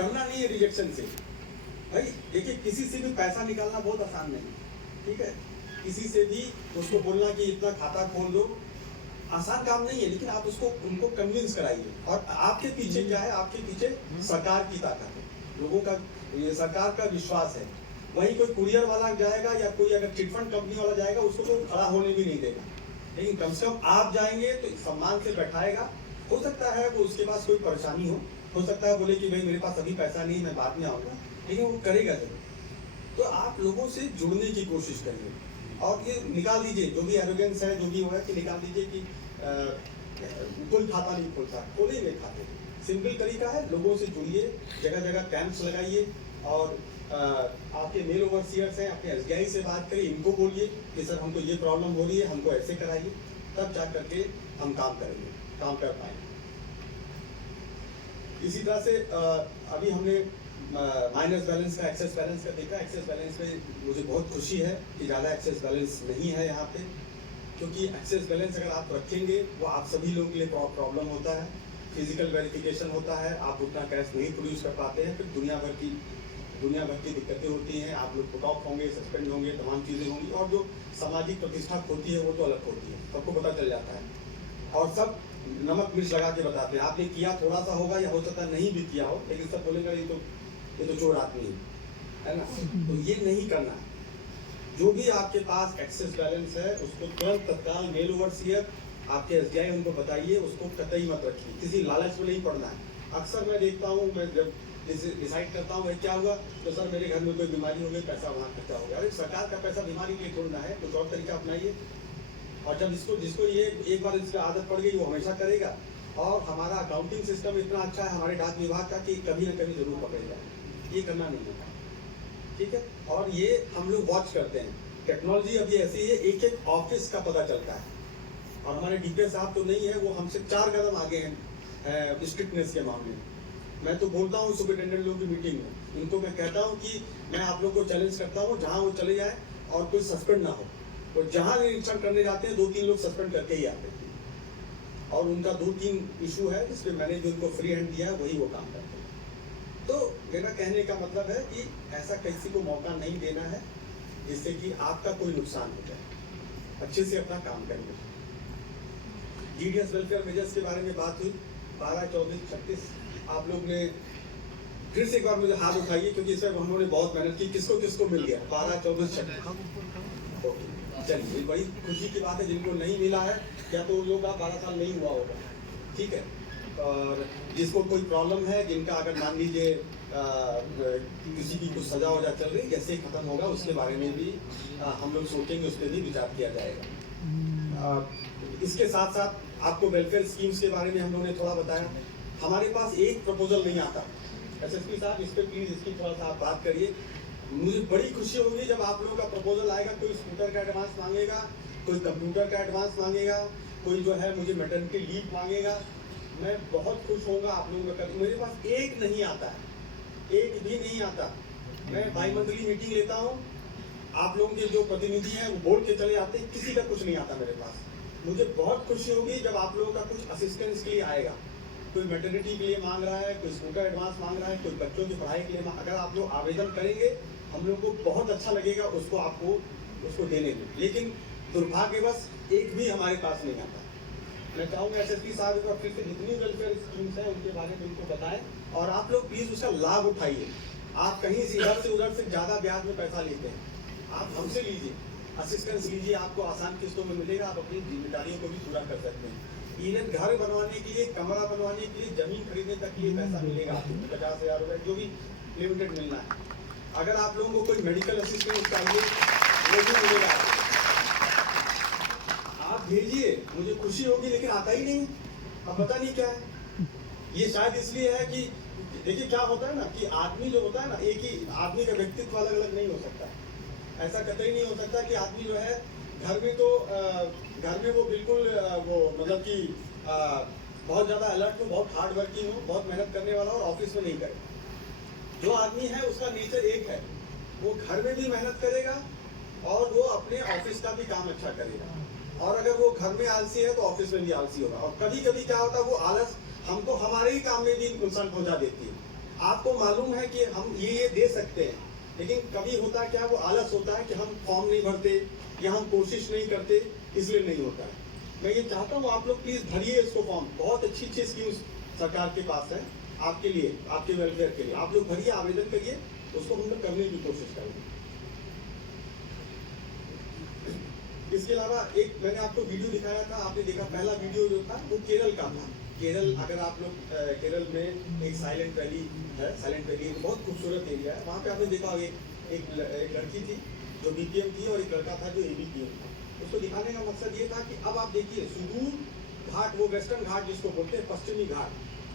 डरना नहीं है रिजेक्शन से। भाई देखिए, किसी से भी पैसा निकालना बहुत आसान नहीं, ठीक है। किसी से भी उसको बोलना कि इतना खाता खोल दो, आसान काम नहीं है, लेकिन आप उनको कन्विंस कराइए। और आपके पीछे क्या है? आपके पीछे सरकार की ताकत है, लोगों का ये सरकार का विश्वास है। वहीं कोई कुरियर वाला जाएगा या कोई अगर चिटफंड कंपनी वाला जाएगा, उसको तो खड़ा होने भी नहीं देगा। लेकिन कम से कम आप जाएंगे तो सम्मान से बैठाएगा। हो सकता है वो उसके पास कोई परेशानी हो सकता है बोले कि भाई मेरे पास अभी पैसा नहीं, मैं बाद में आऊँगा, लेकिन वो करेगा जरूर। तो आप लोगों से जुड़ने की कोशिश करिए और ये निकाल दीजिए जो भी एरोगेंस है, जो भी हो है, कि निकाल दीजिए कि कोई खाता नहीं खोलता, खोलेंगे खाते। सिंपल तरीका है, लोगों से जुड़िए, जगह जगह कैंप्स लगाइए और आपके मेल ओवरसीयर्स हैं, अपने एसबीआई से बात करिए, इनको बोलिए कि सर हमको ये प्रॉब्लम हो रही है, हमको ऐसे कराइए, तब जा करके हम काम करेंगे, काम कर पाएंगे। इसी तरह से अभी हमने माइनस बैलेंस का, एक्सेस बैलेंस का देखा। एक्सेस बैलेंस में मुझे बहुत खुशी है कि ज़्यादा एक्सेस बैलेंस नहीं है यहाँ पे, क्योंकि एक्सेस बैलेंस अगर आप रखेंगे वो आप सभी लोगों के लिए प्रॉब्लम होता है। फिजिकल वेरिफिकेशन होता है, आप उतना कैश नहीं प्रोड्यूस कर पाते हैं, फिर दुनिया भर की दिक्कतें होती हैं। आप लोग पुट ऑफ होंगे, सस्पेंड होंगे, तमाम चीज़ें होंगी, और जो सामाजिक प्रतिष्ठा होती है वो तो अलग होती है, सबको पता चल जाता है। और सब नमक मिर्च लगा के बताते हैं, आपने किया थोड़ा सा होगा या हो सकता है नहीं भी किया हो, लेकिन सब बोलेगा ये तो चोर आदमी है ना। तो ये नहीं करना है। जो भी आपके पास एक्सेस बैलेंस है उसको तुरंत तत्काल मेल ओवरसीयर, आपके एसबीआई, उनको बताइए, उसको कतई मत रखिए, किसी लालच में नहीं पड़ना है। अक्सर मैं देखता हूँ, मैं जब डिसाइड करता हूँ क्या हुआ, तो सर मेरे घर में कोई बीमारी हो गई, पैसा वहाँ खर्चा हो गया। अरे सरकार का पैसा बीमारी के लिए छोड़ना है, कुछ और तरीका अपनाइए। और जब जिसको ये एक बार इसकी आदत पड़ गई वो हमेशा करेगा। और हमारा अकाउंटिंग सिस्टम इतना अच्छा है हमारे डाक विभाग का कि कभी ना कभी जरूर पकड़ेगा। ये करना नहीं होता, ठीक है। और ये हम लोग वॉच करते हैं, टेक्नोलॉजी अभी ऐसी है, एक एक ऑफिस का पता चलता है। और हमारे डीपीएस साहब तो नहीं है, वो हमसे 4 कदम आगे हैं स्ट्रिक्टनेस के मामले में। मैं तो बोलता हूँ सुपरिटेंडेंट लोगों की मीटिंग में, इनको मैं कहता हूँ कि मैं आप लोग को चैलेंज करता हूँ, जहाँ वो चले जाए और कोई सस्पेंड ना हो। वो जहाँ निरीक्षण करने जाते हैं 2-3 लोग सस्पेंड करके ही आते हैं, और उनका 2-3 इशू है जिसपे मैंने जो उनको फ्री हैंड दिया है वही वो काम करते हैं। तो मेरा कहने का मतलब है कि ऐसा किसी को मौका नहीं देना है जिससे कि आपका कोई नुकसान हो जाए। अच्छे से अपना काम करेंगे। जीडीएस वेलफेयर मेजर्स के बारे में बात हुई, 12, 24, 36। आप लोग ने फिर से एक बार मुझे हाथ उठाइए, क्योंकि इसमें हम लोगों ने बहुत मेहनत की। किसको किसको मिल गया 12, 24, 36? ओके, चलिए, बड़ी खुशी की बात है। जिनको नहीं मिला है या तो लोग 12 साल नहीं हुआ होगा, ठीक है। और जिसको कोई प्रॉब्लम है, जिनका अगर मान लीजिए किसी की कुछ सजा वजा चल रही, जैसे खत्म होगा उसके बारे में भी हम लोग सोचेंगे, उस पर भी विचार किया जाएगा। इसके साथ साथ आपको वेलफेयर स्कीम्स के बारे में हम लोगों ने थोड़ा बताया। हमारे पास एक प्रपोजल नहीं आता। एसएसपी साहब, इस पर प्लीज इसकी थोड़ा सा आप बात करिए। मुझे बड़ी खुशी होगी जब आप लोगों का प्रपोजल आएगा। कोई स्कूटर का एडवांस मांगेगा, कोई कंप्यूटर का एडवांस मांगेगा, कोई जो है मुझे मैटरनिटी लीव मांगेगा। मैं बहुत खुश होऊंगा आप लोगों का। मेरे पास एक नहीं आता है, एक भी नहीं आता। मैं बाई मंथली मीटिंग लेता हूँ, आप लोगों के जो प्रतिनिधि हैं वो बोल के चले आते हैं, किसी का कुछ नहीं आता मेरे पास। मुझे बहुत खुशी होगी जब आप लोगों का कुछ असिस्टेंस के लिए आएगा। कोई मैटरनिटी के लिए मांग रहा है, कोई स्कूटर एडवांस मांग रहा है, कोई बच्चों की पढ़ाई के लिए अगर आप लोग आवेदन करेंगे, हम लोग को बहुत अच्छा लगेगा उसको देने में। लेकिन दुर्भाग्यवश एक भी हमारे पास नहीं आता। मैं चाहूँगा एसएसपी साहब एक बार फिर से जितनी वेलफेयर स्कीम्स हैं उनके बारे में उनको बताएं, और आप लोग प्लीज़ उसका लाभ उठाइए। आप कहीं से इधर से उधर से ज़्यादा ब्याज में पैसा लेते हैं, आप हमसे लीजिए, असिस्टेंस लीजिए, आपको आसान किस्तों में मिलेगा। आप अपनी जिम्मेदारियों को भी पूरा कर सकते हैं। इवन घर बनवाने के लिए, कमरा बनवाने के लिए, जमीन खरीदने तक के लिए पैसा मिलेगा आपको, 50,000 रुपये, जो भी लिमिटेड मिलना है। अगर आप लोगों को कोई मेडिकल असिस्टेंस चाहिए वो भी मिलेगा। आप भेजिए, मुझे खुशी होगी, लेकिन आता ही नहीं। अब पता नहीं क्या है। ये शायद इसलिए है कि देखिए क्या होता है ना, कि आदमी जो होता है ना, एक ही आदमी का व्यक्तित्व अलग अलग नहीं हो सकता। ऐसा कतई नहीं हो सकता कि आदमी जो है घर में तो घर में वो बिल्कुल वो मतलब कि बहुत ज़्यादा अलर्ट हो, बहुत हार्ड वर्किंग हो, बहुत मेहनत करने वाला हो, और ऑफिस में नहीं करे। जो आदमी है उसका नेचर एक है, वो घर में भी मेहनत करेगा और वो अपने ऑफिस का भी काम अच्छा करेगा। और अगर वो घर में आलसी है तो ऑफिस में भी आलसी होगा। और कभी कभी क्या होता है, वो आलस हमको हमारे ही काम में भी नुकसान पहुंचा देती है। आपको मालूम है कि हम ये दे सकते हैं, लेकिन कभी होता है क्या, वो आलस होता है कि हम फॉर्म नहीं भरते या हम कोशिश नहीं करते, इसलिए नहीं होता है। मैं ये चाहता हूँ आप लोग प्लीज भरिए इसको फॉर्म, बहुत अच्छी अच्छी स्कीम्स सरकार के पास है आपके लिए, आपके वेलफेयर के लिए। आप लोग भरिए, आवेदन करिए, उसको हम लोग करने की कोशिश करेंगे। इसके अलावा एक मैंने आपको वीडियो दिखाया था, आपने देखा, पहला वीडियो जो था वो केरल का था। केरल, अगर आप लोग केरल में एक साइलेंट वैली है, साइलेंट वैली एक बहुत खूबसूरत एरिया है, वहाँ पे आपने देखा एक लड़की थी जो बीपीएम थी और एक लड़का था जो एबीपीएम था। उसको दिखाने का मकसद ये था कि अब आप देखिए सुदूर घाट, वो वेस्टर्न घाट जिसको बोलते हैं, पश्चिमी घाट,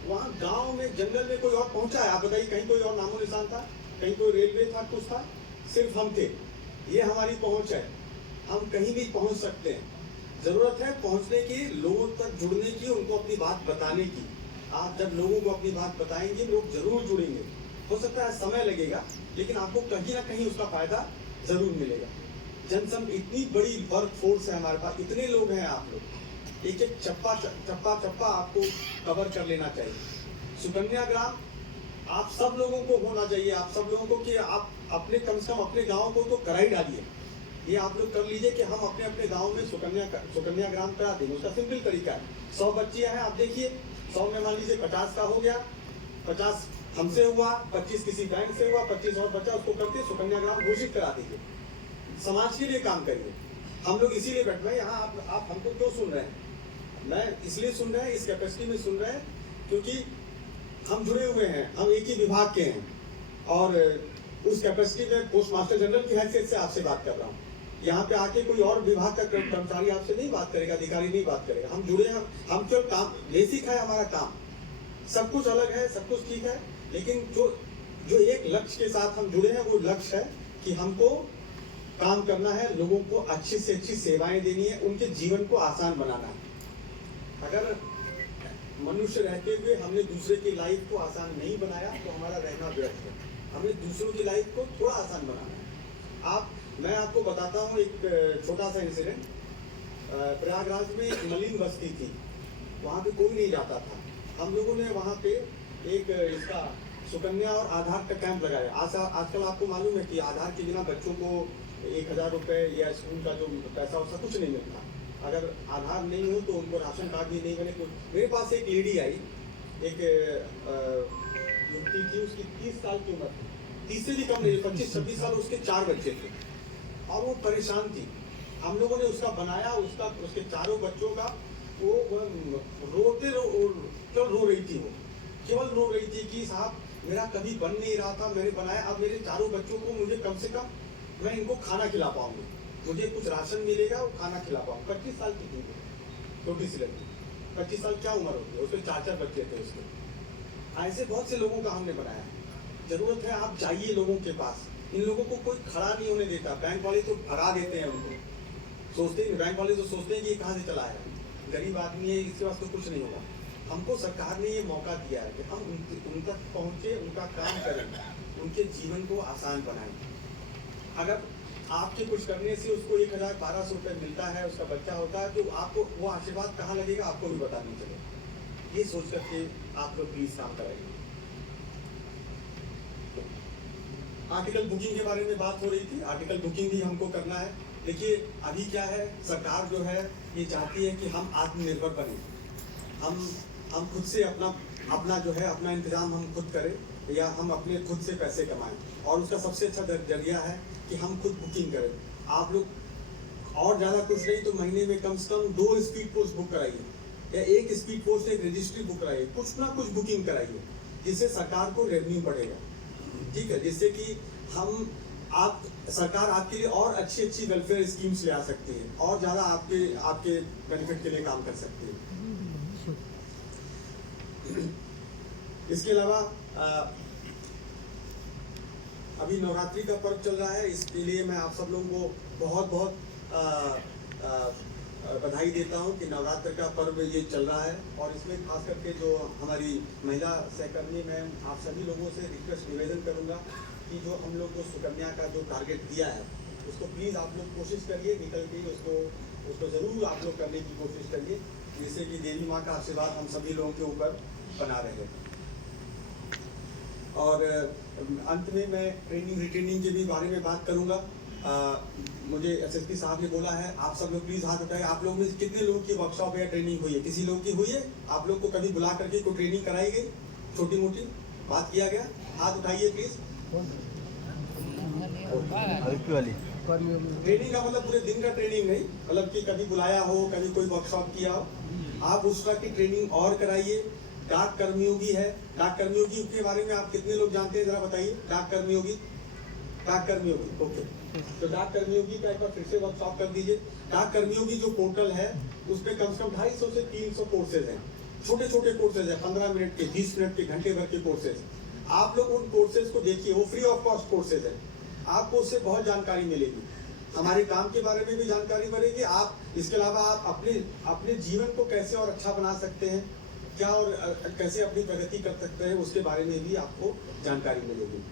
वहाँ गांव में जंगल में कोई और पहुंचा है? आप बताइए, कहीं कोई और नामो निशान था? कहीं कोई रेलवे था, कुछ था? सिर्फ हम थे। ये हमारी पहुंच है, हम कहीं भी पहुंच सकते हैं। जरूरत है पहुंचने की, लोगों तक जुड़ने की, उनको अपनी बात बताने की। आप जब लोगों को अपनी बात बताएंगे, लोग जरूर जुड़ेंगे। हो सकता है समय लगेगा, लेकिन आपको कहीं ना कहीं उसका फायदा जरूर मिलेगा। जनसंख्या इतनी बड़ी वर्क फोर्स है हमारे पास, इतने लोग हैं, आप लोग एक एक चप्पा चप्पा आपको कवर कर लेना चाहिए। सुकन्या ग्राम आप सब लोगों को होना चाहिए, आप सब लोगों को, कि आप अपने कम से कम अपने गाँव को तो करा ही डालिए। ये आप लोग कर लीजिए कि हम अपने अपने गांव में सुकन्या ग्राम करा देंगे। उसका सिंपल तरीका है, 100 बच्चियां हैं, आप देखिए 100 में मान लीजिए 50 का हो गया, 50 हमसे हुआ, 25 किसी बैंक से हुआ, 25 और बच्चा, उसको करके सुकन्या ग्राम घोषित करा दीजिए। समाज के लिए काम करिए। हम लोग इसीलिए बैठे हैं यहाँ। आप हमको क्यों सुन रहे हैं? मैं इसलिए सुन रहे हैं, इस कैपेसिटी में सुन रहे हैं क्योंकि हम जुड़े हुए हैं, हम एक ही विभाग के हैं, और उस कैपेसिटी में पोस्ट मास्टर जनरल की हैसियत से आपसे बात कर रहा हूँ। यहाँ पे आके कोई और विभाग का कर्मचारी आपसे नहीं बात करेगा, अधिकारी नहीं बात करेगा। हम जुड़े हैं, हम केवल काम बेसिक है हमारा काम, सब कुछ अलग है, सब कुछ ठीक है, लेकिन जो एक लक्ष्य के साथ हम जुड़े हैं, वो लक्ष्य है कि हमको काम करना है, लोगों को अच्छी से अच्छी सेवाएं देनी है, उनके जीवन को आसान बनाना है। अगर मनुष्य रहते हुए हमने दूसरे की लाइफ को आसान नहीं बनाया तो हमारा रहना व्यर्थ है। हमें दूसरों की लाइफ को थोड़ा आसान बनाना है। मैं आपको बताता हूँ एक छोटा सा इंसिडेंट। प्रयागराज में एक मलिन बस्ती थी, वहाँ पे कोई नहीं जाता था। हम लोगों ने वहाँ पे एक इसका सुकन्या और आधार का कैंप लगाया। आजकल आपको मालूम है कि आधार के बिना बच्चों को 1000 रुपये या स्कूल का जो पैसा उसका कुछ नहीं मिलता। अगर आधार नहीं हो तो उनको राशन कार्ड भी नहीं बने। मेरे पास एक लेडी आई, एक युवती थी, उसकी 30 साल की उम्र थी, 30 से भी कम नहीं, 25-26 साल, उसके 4 बच्चे थे और वो परेशान थी। हम लोगों ने उसका बनाया, उसके 4 बच्चों का, वो केवल रो रही थी, वो केवल रो रही थी कि साहब मेरा कभी बन नहीं रहा था, मैंने बनाया, अब मेरे 4 बच्चों को मुझे कम से कम मैं इनको खाना खिला पाऊंगी, मुझे कुछ राशन मिलेगा, वो खाना खिला पाऊंगा। 25 साल की थी, छोटी सी लड़की, 25 साल क्या उम्र होती है, उसके 4 बच्चे थे उसके। ऐसे बहुत से लोगों का हमने बनाया। जरूरत है आप जाइए लोगों के पास। इन लोगों को कोई खड़ा नहीं होने देता। बैंक वाले तो भगा देते हैं उनको, सोचते हैं, बैंक वाले तो सोचते हैं कि ये कहाँ से चला है, गरीब आदमी है, इसके पास तो कुछ नहीं होगा। हमको सरकार ने ये मौका दिया है कि हम उन तक पहुँचे, उनका काम करें, उनके जीवन को आसान बनाएं। अगर आपके कुछ करने से उसको 1000-1200 रुपये मिलता है, उसका बच्चा होता है, तो आपको वो आशीर्वाद कहाँ लगेगा आपको भी पता नहीं चलेगा। ये सोच करके आप लोग प्लीज काम कराइए। आर्टिकल बुकिंग के बारे में बात हो रही थी, आर्टिकल बुकिंग भी हमको करना है। देखिए अभी क्या है, सरकार जो है ये चाहती है कि हम आत्मनिर्भर बने, हम खुद से अपना जो है अपना इंतजाम हम खुद करें, या हम अपने खुद से पैसे कमाएं। और उसका सबसे अच्छा जरिया है कि हम खुद बुकिंग करें। आप लोग और ज़्यादा कुछ नहीं तो महीने में कम से कम 2 स्पीड पोस्ट बुक कराइए, या 1 स्पीड पोस्ट, 1 रजिस्ट्री बुक कराइए, कुछ ना कुछ बुकिंग कराइए, जिससे सरकार को रेवेन्यू बढ़ेगा। ठीक है, जिससे कि सरकार आपके लिए और अच्छी वेलफेयर स्कीम्स ले आ सकती है, और ज़्यादा आपके बेनिफिट के लिए काम कर सकती है। इसके अलावा अभी नवरात्रि का पर्व चल रहा है, इसके लिए मैं आप सब लोगों को बहुत बधाई देता हूं कि नवरात्र का पर्व ये चल रहा है। और इसमें खास करके जो हमारी महिला सहकर्मी, मैं आप सभी लोगों से रिक्वेस्ट निवेदन करूंगा कि जो हम लोग को सुकन्या का जो टारगेट दिया है उसको प्लीज़ आप लोग कोशिश करिए, निकल के उसको ज़रूर आप लोग करने की कोशिश करिए, जिससे कि देवी माँ का आशीर्वाद हम सभी लोगों के ऊपर बना रहे। और अंत में मैं ट्रेनिंग रिट्रेनिंग के भी बारे में बात करूँगा। मुझे एसएसपी साहब ने बोला है, आप सब लोग प्लीज़ हाथ उठाएं। आप लोग में कितने लोग की वर्कशॉप या ट्रेनिंग हुई है? किसी लोग की हुई है? आप लोग को कभी बुला करके कोई ट्रेनिंग कराई गई, छोटी मोटी बात किया गया? हाथ उठाइए प्लीज़। ट्रेनिंग का मतलब पूरे दिन का ट्रेनिंग नहीं, मतलब कि कभी बुलाया हो, कभी कोई वर्कशॉप किया हो, आप उस तरह की ट्रेनिंग और कराइए। डाक कर्मयोगी है, डाक कर्मयोगी के बारे में आप कितने लोग जानते हैं, जरा बताइए। डाक कर्मयोगी, डाक कर्मयोगी, ओके। तो डाक कर्मयोगी का एक बार फिर से वर्कशॉप कर दीजिए। डाक कर्मयोगी जो पोर्टल है उस पर कम से कम 250 से 300 कोर्सेज हैं, छोटे छोटे कोर्सेज हैं, 15 मिनट के, 20 मिनट के, घंटे भर के कोर्सेज। आप लोग उन कोर्सेज को देखिए, वो फ्री ऑफ कॉस्ट कोर्सेज है। आपको उससे बहुत जानकारी मिलेगी, हमारे काम के बारे में भी जानकारी बढ़ेगी। आप इसके अलावा आप अपने जीवन को कैसे और अच्छा बना सकते हैं, क्या और कैसे अपनी प्रगति कर सकते हैं, उसके बारे में भी आपको जानकारी मिलेगी।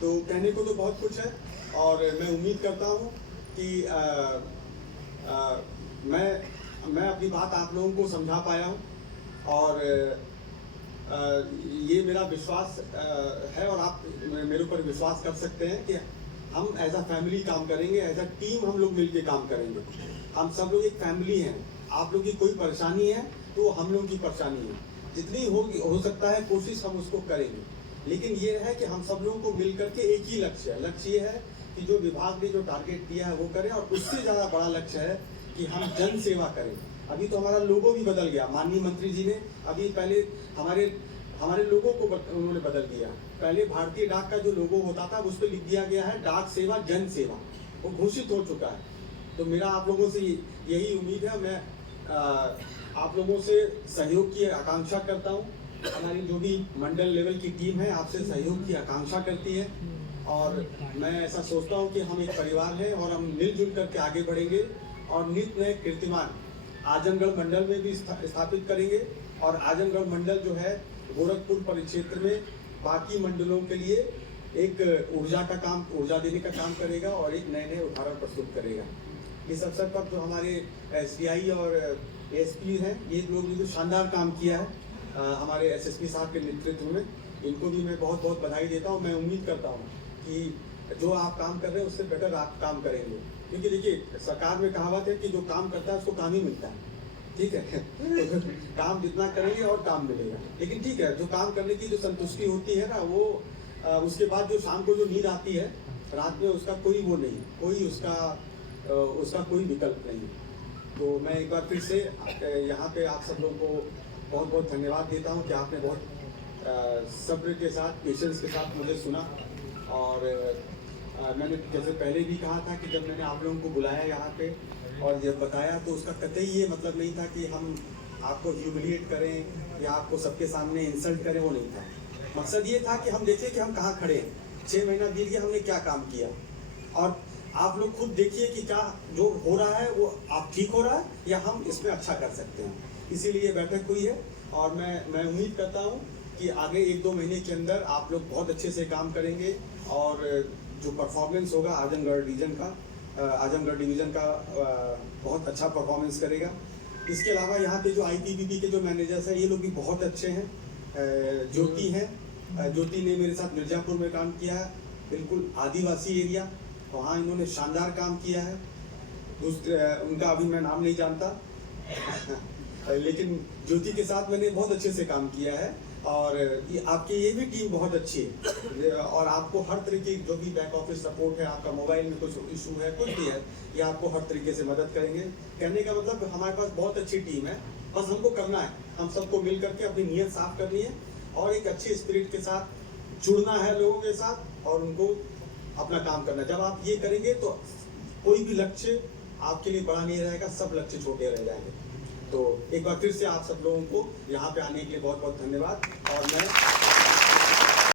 तो कहने को तो बहुत कुछ है और मैं उम्मीद करता हूँ कि मैं अपनी बात आप लोगों को समझा पाया हूँ और ये मेरा विश्वास है और आप मेरे ऊपर विश्वास कर सकते हैं कि हम एज अ फैमिली काम करेंगे, एज अ टीम हम लोग मिलके काम करेंगे। हम सब लोग एक फैमिली हैं। आप लोग की कोई परेशानी है तो हम लोगों की परेशानी है, जितनी हो सकता है कोशिश हम उसको करेंगे। लेकिन ये है कि हम सब लोगों को मिल करके एक ही लक्ष्य है। लक्ष्य ये है कि जो विभाग ने जो टारगेट दिया है वो करें, और उससे ज़्यादा बड़ा लक्ष्य है कि हम जन सेवा करें। अभी तो हमारा लोगो भी बदल गया, माननीय मंत्री जी ने अभी पहले हमारे लोगों को उन्होंने बदल दिया। पहले भारतीय डाक का जो लोगो होता था उस पर लिख दिया गया है डाक सेवा जन सेवा, वो घोषित हो चुका है। तो मेरा आप लोगों से यही उम्मीद है, मैं आप लोगों से सहयोग की आकांक्षा करता हूँ। हमारी जो भी मंडल लेवल की टीम है आपसे सहयोग की आकांक्षा करती है और मैं ऐसा सोचता हूँ कि हम एक परिवार हैं और हम मिलजुल करके आगे बढ़ेंगे और नित नए कीर्तिमान आजमगढ़ मंडल में भी स्थापित करेंगे। और आजमगढ़ मंडल जो है गोरखपुर परिक्षेत्र में बाकी मंडलों के लिए एक ऊर्जा देने का काम करेगा और एक नए नए उदाहरण प्रस्तुत करेगा। इस अवसर पर जो हमारे एसडीआई और एसपी हैं, ये लोग ने जो शानदार काम किया है हमारे एसएसपी साहब के नेतृत्व में, इनको भी मैं बहुत बहुत बधाई देता हूँ। मैं उम्मीद करता हूँ कि जो आप काम कर रहे हैं उससे बेटर आप काम करेंगे, क्योंकि देखिए सरकार में कहावत है कि जो काम करता है उसको काम ही मिलता है, ठीक है। तो काम जितना करेंगे और काम मिलेगा। लेकिन ठीक है, जो काम करने की जो संतुष्टि होती है ना, वो उसके बाद जो शाम को जो नींद आती है रात में, उसका कोई वो नहीं, कोई उसका कोई विकल्प नहीं। तो मैं एक बार फिर से यहाँ पे आप सब लोगों को बहुत बहुत धन्यवाद देता हूँ कि आपने बहुत सब्र के साथ, पेशेंस के साथ मुझे सुना। और मैंने जैसे पहले भी कहा था कि जब मैंने आप लोगों को बुलाया यहाँ पे और जब बताया, तो उसका कतई ये मतलब नहीं था कि हम आपको ह्यूमिलिएट करें या आपको सबके सामने इंसल्ट करें, वो नहीं था। मकसद ये था कि हम देखें कि हम कहाँ खड़े हैं। 6 महीना बीत गया, हमने क्या काम किया, और आप लोग खुद देखिए कि क्या जो हो रहा है वो आप ठीक हो रहा है या हम इसमें अच्छा कर सकते हैं। इसीलिए बैठक हुई है और मैं उम्मीद करता हूँ कि आगे 1-2 महीने के अंदर आप लोग बहुत अच्छे से काम करेंगे और जो परफॉर्मेंस होगा आजमगढ़ डिवीज़न का बहुत अच्छा परफॉर्मेंस करेगा। इसके अलावा यहाँ पे जो आईटीबीपी के जो मैनेजर्स हैं, ये लोग भी बहुत अच्छे हैं। ज्योति हैं, ज्योति ने मेरे साथ मिर्ज़ापुर में काम किया है, बिल्कुल आदिवासी एरिया, वहाँ इन्होंने शानदार काम किया है। उनका अभी मैं नाम नहीं जानता लेकिन ज्योति के साथ मैंने बहुत अच्छे से काम किया है। और आपकी ये भी टीम बहुत अच्छी है और आपको हर तरीके जो भी बैक ऑफिस सपोर्ट है, आपका मोबाइल में कुछ इशू है, कुछ भी है, ये आपको हर तरीके से मदद करेंगे। कहने का मतलब हमारे पास बहुत अच्छी टीम है, बस हमको करना है। हम सबको मिल करके अपनी नीयत साफ करनी है और एक अच्छी स्पिरिट के साथ जुड़ना है लोगों के साथ और उनको अपना काम करना है। जब आप ये करेंगे तो कोई भी लक्ष्य आपके लिए बड़ा नहीं रहेगा, सब लक्ष्य छोटे रह जाएंगे। तो एक बार फिर से आप सब लोगों को यहाँ पे आने के लिए बहुत बहुत धन्यवाद। और मैं